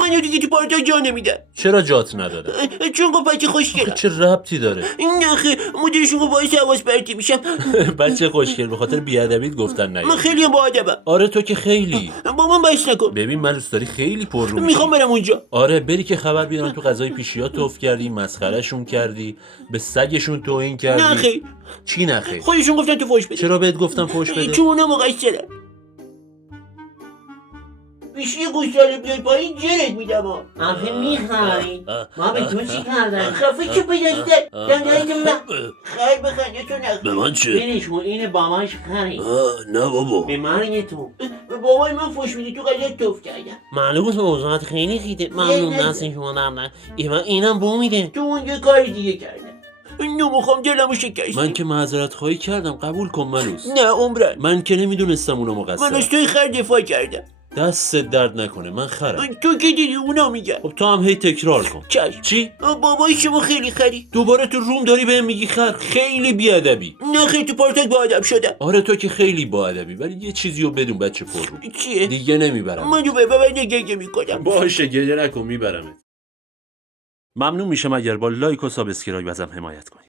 منو دیگه تو پارتا جا نمیدن. چرا جات ندادن؟ چون گفت بچه خوشگلم. چه ربطی داره؟ نه خیلی مدیرشون گفت باعث حواس پرتی میشم. بچه خوشگل به خاطر بیادبیت گفتن نه. من خیلی با ادبم. آره تو که خیلی. با من بحث نکن. ببین من دوست داری خیلی پر رو میشی. میخوام برم اونجا. آره بری که خبر بیارن تو غذای پیشیا توف کردی، مسخرهشون کردی، به سگشون توهین کردی. نه خیر. چی نه خیر؟ خودشون گفتن تو فوش بده. چرا بهت گفتم فوش بده؟ چون اونا مقصرن. بیشی گوشتالو بیاد پایین جرت میدم ها. آخه میخوایی ما به تو چی کردن؟ خفه چه پیداشتن دنگایی که من خیر بخنده تو نخیر. به من چه؟ بینش کن این باماش خری نه بابا. به مرگ تو به بابای من فوش میدی تو غذا توف کردم. معلومه تو اوضاعت خیلی خیده ممنون دست شما دارم نه اینم بو میده تو اونجا کاری دیگه کردم. نمیخوام دلمو شکستی. من که معذرت خواهی کردم قبول کن منوس. نه عمرن. من که نمیدونستم اونا من مقصرن. از توی خر دفاع کردم. دست درد نکنه من خرم. تو که دیدی اونا میگن. خب تو هم هی تکرار کن. چشم. چی؟ بابای شما خیلی خری. دوباره تو روم داری بهم میگی خر؟ خیلی بیادبی. نه خیلی تو پارتاک با ادب شدم. آره تو که خیلی با ادبی ولی یه چیزیو بدون بچه پر رو. چیه؟ دیگه نمیبرم. من به بابا گگه میکنم. باشه گریه نکن میبرمت. ممنون میشم اگر با لایک و سابسکرایب ازم حمایت کنی.